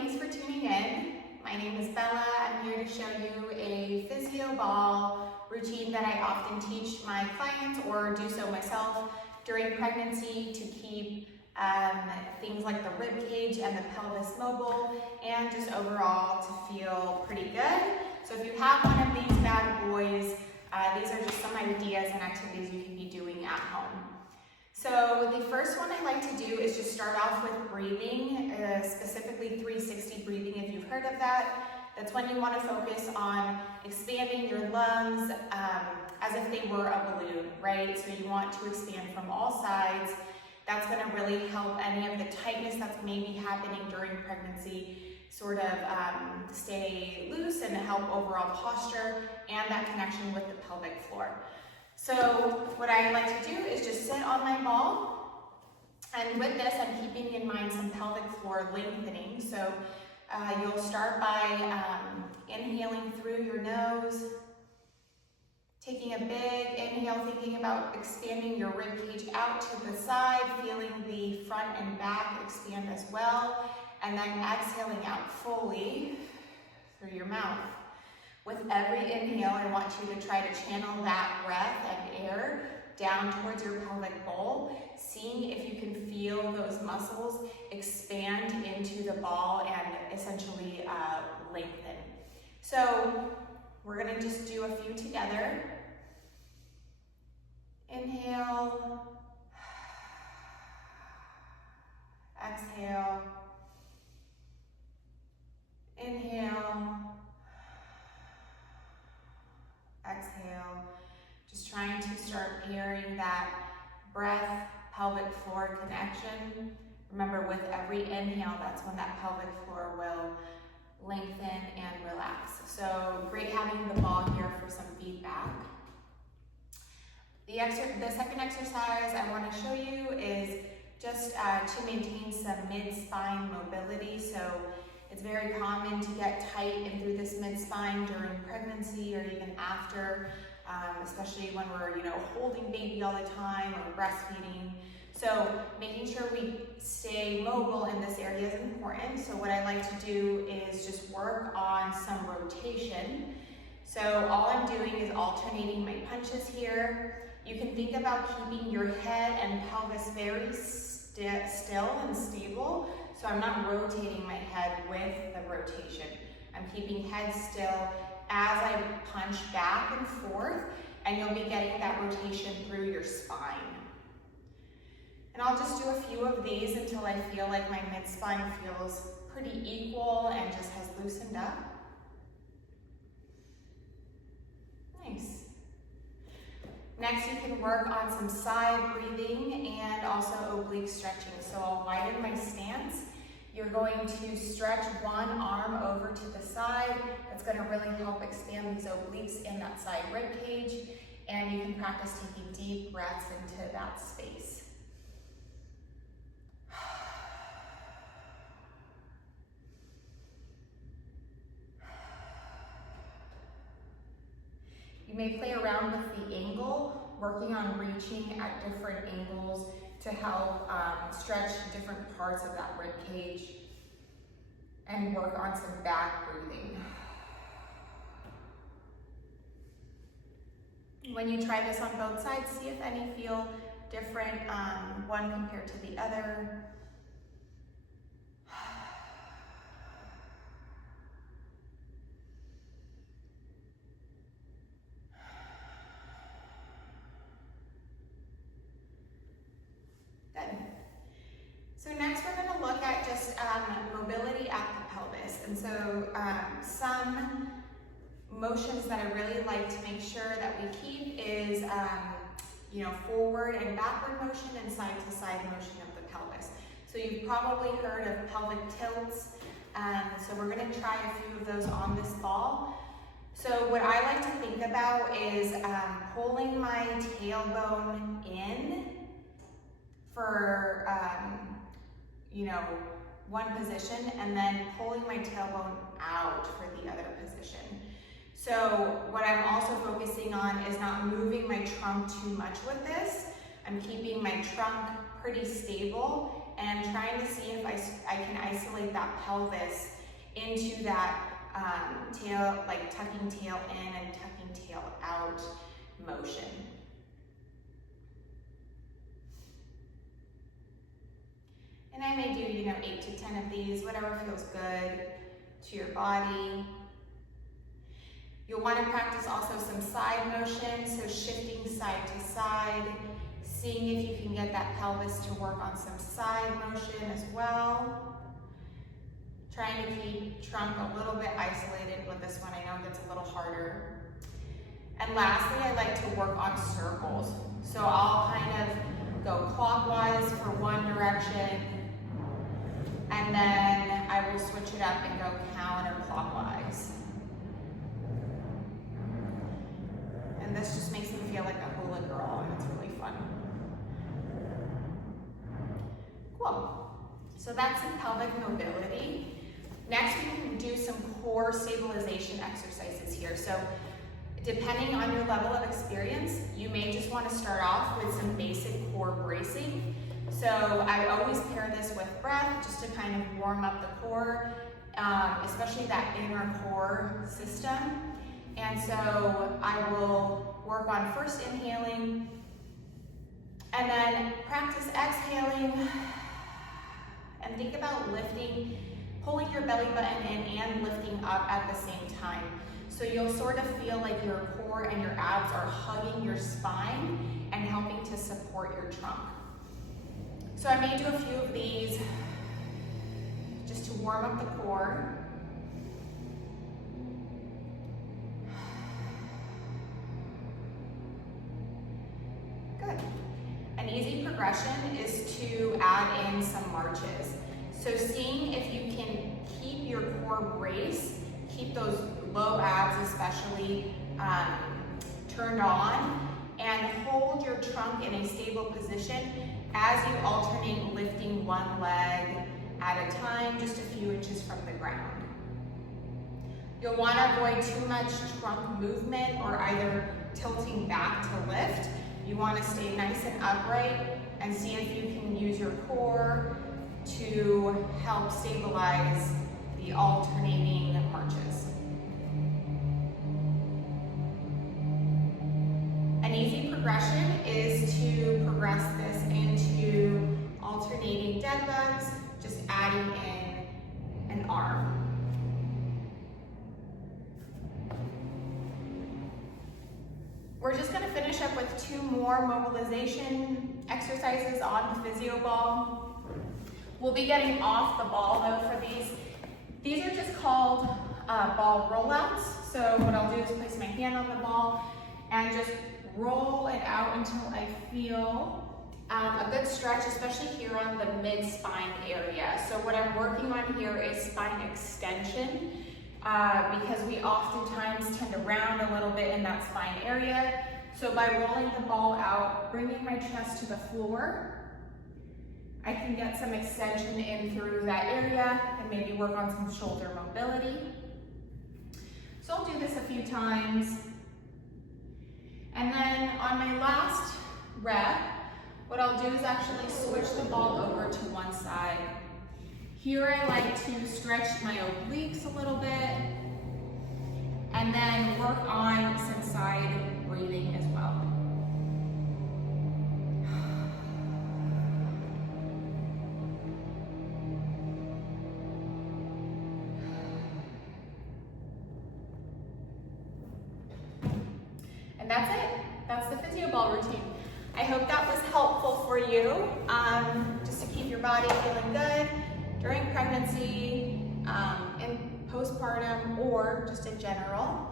thanks for tuning in. My name is Bella. I'm here to show you a Physioball routine that I often teach my clients or do so myself during pregnancy to keep things like the rib cage and the pelvis mobile and just overall to feel pretty good. So if you have one of these bad boys, these are just some ideas and activities you can be doing at home. So the first one I like to do is just start off with breathing, specifically 360 breathing if you've heard of that. That's when you want to focus on expanding your lungs as if they were a balloon, right? So you want to expand from all sides. That's going to really help any of the tightness that's maybe happening during pregnancy sort of stay loose and help overall posture and that connection with the pelvic floor. So what I like to do is just sit on my ball, and with this I'm keeping in mind some pelvic floor lengthening. So you'll start by inhaling through your nose, taking a big inhale, thinking about expanding your rib cage out to the side, feeling the front and back expand as well, and then exhaling out fully through your mouth. With every inhale, I want you to try to channel that breath and air down towards your pelvic bowl, seeing if you can feel those muscles expand into the ball and essentially lengthen. So we're gonna just do a few together. Inhale, exhale, inhale, exhale, just trying to start pairing that breath, pelvic floor connection. Remember, with every inhale, that's when that pelvic floor will lengthen and relax. So great having the ball here for some feedback. The second exercise I want to show you is just to maintain some mid-spine mobility. So it's very common to get tight in through this mid-spine during pregnancy or even after, especially when we're, holding baby all the time or breastfeeding. So making sure we stay mobile in this area is important. So what I like to do is just work on some rotation. So all I'm doing is alternating my punches here. You can think about keeping your head and pelvis very still and stable. So I'm not rotating my head with the rotation. I'm keeping head still as I punch back and forth, and you'll be getting that rotation through your spine. And I'll just do a few of these until I feel like my mid-spine feels pretty equal and just has loosened up. Nice. Next, you can work on some side breathing and also oblique stretching. So I'll widen my stance. You're going to stretch one arm over to the side. That's going to really help expand these obliques in that side rib cage. And you can practice taking deep breaths into that space. You may play around with the angle, working on reaching at different angles to help stretch different parts of that rib cage and work on some back breathing. When you try this on both sides, see if any feel different, one compared to the other. So next we're going to look at just mobility at the pelvis. And so some motions that I really like to make sure that we keep is forward and backward motion and side to side motion of the pelvis. So you've probably heard of pelvic tilts. So we're going to try a few of those on this ball. So what I like to think about is pulling my tailbone in for one position, and then pulling my tailbone out for the other position. So what I'm also focusing on is not moving my trunk too much with this. I'm keeping my trunk pretty stable and trying to see if I can isolate that pelvis into that tail, like tucking tail in and tucking tail out motion. And I may do, 8 to 10 of these, whatever feels good to your body. You'll want to practice also some side motion, so shifting side to side, seeing if you can get that pelvis to work on some side motion as well. Trying to keep trunk a little bit isolated with this one. I know it gets a little harder. And lastly, I like to work on circles. So I'll kind of go clockwise for one direction, and then I will switch it up and go counterclockwise. And this just makes me feel like a hula girl, and it's really fun. Cool. So that's some pelvic mobility. Next, we can do some core stabilization exercises here. So depending on your level of experience, you may just want to start off with some basic core bracing. So I always pair this with breath just to kind of warm up the core, especially that inner core system. And so I will work on first inhaling and then practice exhaling, and think about lifting, pulling your belly button in and lifting up at the same time. So you'll sort of feel like your core and your abs are hugging your spine and helping to support your trunk. So I may do a few of these just to warm up the core. Good. An easy progression is to add in some marches. So seeing if you can keep your core brace, keep those low abs especially turned on, and hold your trunk in a stable position as you alternate lifting one leg at a time, just a few inches from the ground. You'll want to avoid too much trunk movement or either tilting back to lift. You want to stay nice and upright and see if you can use your core to help stabilize the alternating marches. An easy progression is to progress this into alternating dead bugs, just adding in an arm. We're just going to finish up with 2 more mobilization exercises on the Physioball. We'll be getting off the ball though for these. These are just called ball rollouts. So what I'll do is place my hand on the ball and just roll it out until I feel a good stretch, especially here on the mid-spine area. So what I'm working on here is spine extension because we oftentimes tend to round a little bit in that spine area. So by rolling the ball out, bringing my chest to the floor, I can get some extension in through that area and maybe work on some shoulder mobility. So I'll do this a few times. And then on my last rep, what I'll do is actually switch the ball over to one side. Here I like to stretch my obliques a little bit and then work on some side breathing as well. And that's it. That's the Physioball routine. I hope that was helpful for you, just to keep your body feeling good during pregnancy, in postpartum, or just in general.